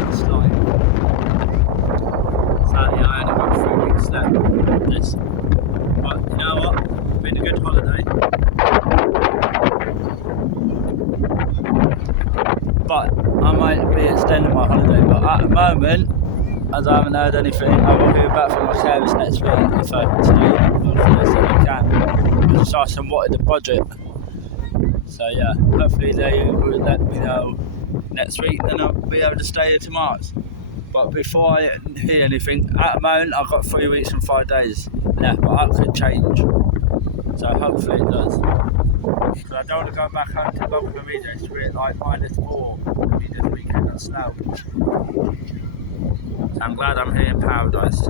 it's like. So yeah, I only got 3 weeks left of this. But you know what? It's been a good holiday. But I might be extending my holiday. But at the moment, as I haven't heard anything, I will hear back from my carers next week if I can stay. Hopefully they said I can. I just asked them what is the budget. So yeah, hopefully they will let me know next week and I'll be able to stay here to March. But before I hear anything, at the moment I've got 3 weeks and 5 days left, but that could change. So hopefully it does. So I don't want to go back home to Local Media, it's really like -4 this weekend and snow. So I'm glad I'm here in paradise.